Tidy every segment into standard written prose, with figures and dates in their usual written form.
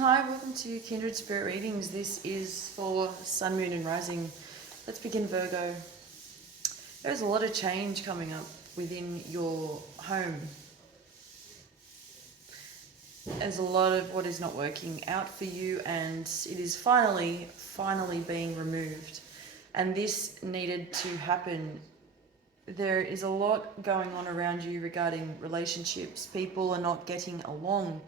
Hi, welcome to Kindred Spirit Readings. This is for Sun, Moon and Rising. Let's begin Virgo. There's a lot of change coming up within your home. There's a lot of what is not working out for you, and it is finally being removed. And this needed to happen. There is a lot going on around you regarding relationships. People are not getting along.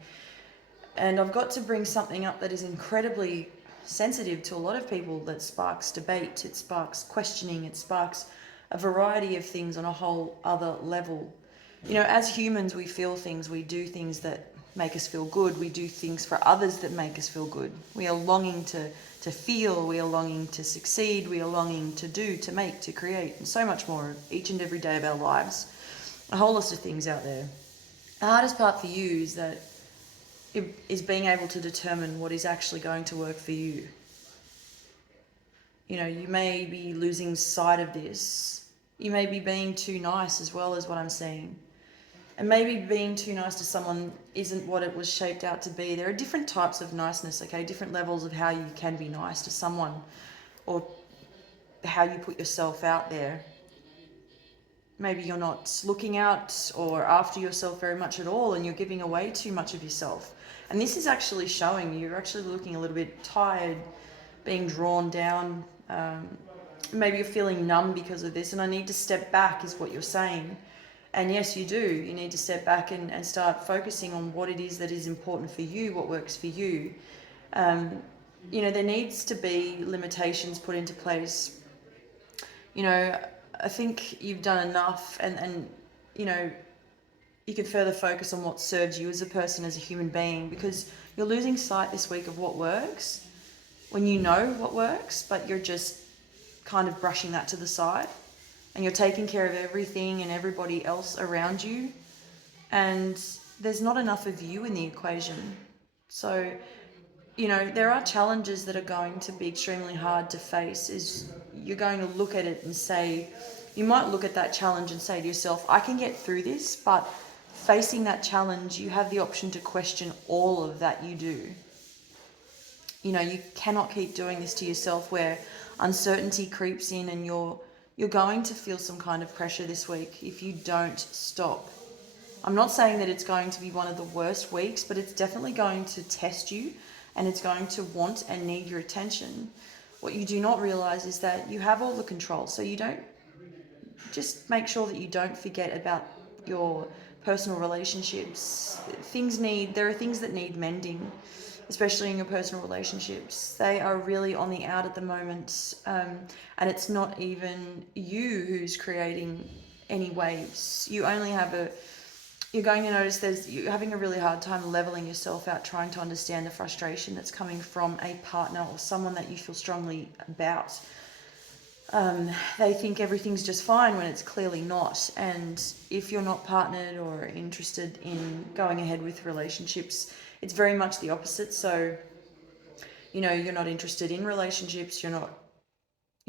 And I've got to bring something up that is incredibly sensitive to a lot of people, that sparks debate, it sparks questioning, it sparks a variety of things on a whole other level. You know, as humans, we feel things, we do things that make us feel good, we do things for others that make us feel good. We are longing to feel, we are longing to succeed, we are longing to do, to make, to create, and so much more each and every day of our lives. A whole list of things out there. The hardest part for you is that it is being able to determine what is actually going to work for you. You know, you may be losing sight of this. You may be being too nice as well, as what I'm saying. And maybe being too nice to someone isn't what it was shaped out to be. There are different types of niceness, okay? Different levels of how you can be nice to someone, or how you put yourself out there. Maybe you're not looking out or after yourself very much at all, and you're giving away too much of yourself. And this is actually showing you're actually looking a little bit tired, being drawn down. Maybe you're feeling numb because of this, and I need to step back is what you're saying. And yes, you do. You need to step back and start focusing on what it is that is important for you, what works for you. You know, there needs to be limitations put into place. You know, I think you've done enough, and you know, you can further focus on what serves you as a person, as a human being, because you're losing sight this week of what works when you know what works, but you're just kind of brushing that to the side, and you're taking care of everything and everybody else around you, and there's not enough of you in the equation. So, you know, there are challenges that are going to be extremely hard to face. Is you're going to look at it and say, you might look at that challenge and say to yourself, I can get through this, but facing that challenge, you have the option to question all of that you do. You know, you cannot keep doing this to yourself, where uncertainty creeps in, and you're going to feel some kind of pressure this week if you don't stop. I'm not saying that it's going to be one of the worst weeks, but it's definitely going to test you, and it's going to want and need your attention. What you do not realize is that you have all the control. So you don't, just make sure that you don't forget about your personal relationships. There are things that need mending, especially in your personal relationships. They are really on the out at the moment, and it's not even you who's creating any waves. You're going to notice you're having a really hard time leveling yourself out, trying to understand the frustration that's coming from a partner or someone that you feel strongly about. They think everything's just fine when it's clearly not. And if you're not partnered or interested in going ahead with relationships, it's very much the opposite. So, you know, you're not interested in relationships, you're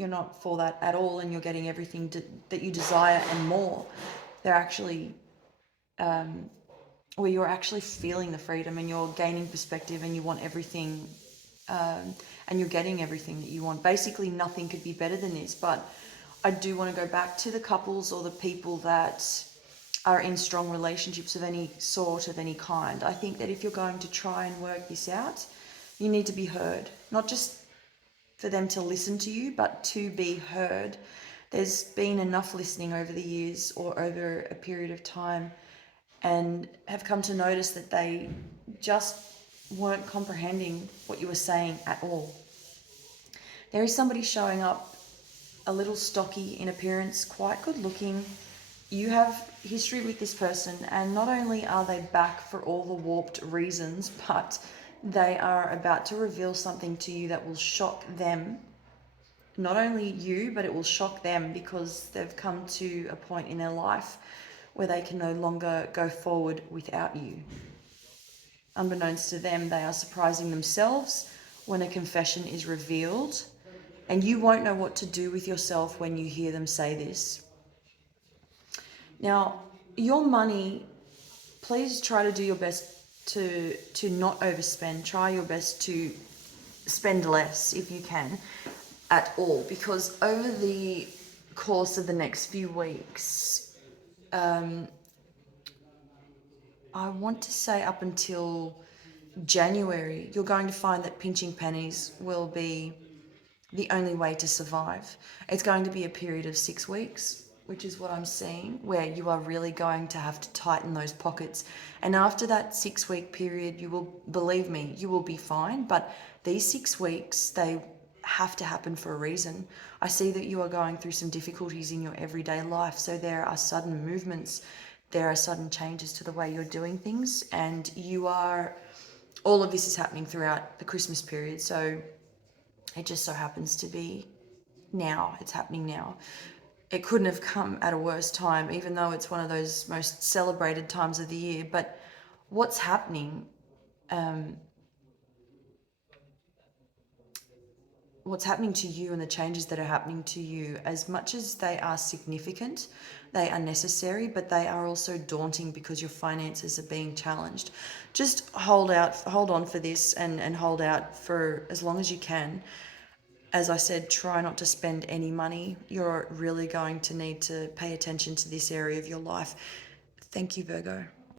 not for that at all, and you're getting everything that you desire and more. They're actually, where you're actually feeling the freedom, and you're gaining perspective, and you want everything, and you're getting everything that you want. Basically, nothing could be better than this. But I do want to go back to the couples or the people that are in strong relationships of any sort, of any kind. I think that if you're going to try and work this out, you need to be heard. Not just for them to listen to you, but to be heard. There's been enough listening over the years or over a period of time, and have come to notice that they just weren't comprehending what you were saying at all. There is somebody showing up a little stocky in appearance, quite good looking. You have history with this person, and not only are they back for all the warped reasons, but they are about to reveal something to you that will shock them. Not only you, but it will shock them, because they've come to a point in their life where they can no longer go forward without you. Unbeknownst to them, they are surprising themselves when a confession is revealed, and you won't know what to do with yourself when you hear them say this. Now, your money, please try to do your best to not overspend. Try your best to spend less if you can at all, because over the course of the next few weeks, I want to say up until January, you're going to find that pinching pennies will be the only way to survive. It's going to be a period of 6 weeks, which is what I'm seeing, where you are really going to have to tighten those pockets. And after that 6 week period, you will, believe me, you will be fine. But these 6 weeks, they have to happen for a reason. I see that you are going through some difficulties in your everyday life. So there are sudden movements, there are sudden changes to the way you're doing things, and all of this is happening throughout the Christmas period. So it just so happens to be now. It's happening now. It couldn't have come at a worse time, even though it's one of those most celebrated times of the year. But what's happening, um, what's happening to you and the changes that are happening to you, as much as they are significant, they are necessary, but they are also daunting because your finances are being challenged. Just hold on for this, and hold out for as long as you can. As I said, try not to spend any money. You're really going to need to pay attention to this area of your life. Thank you, Virgo.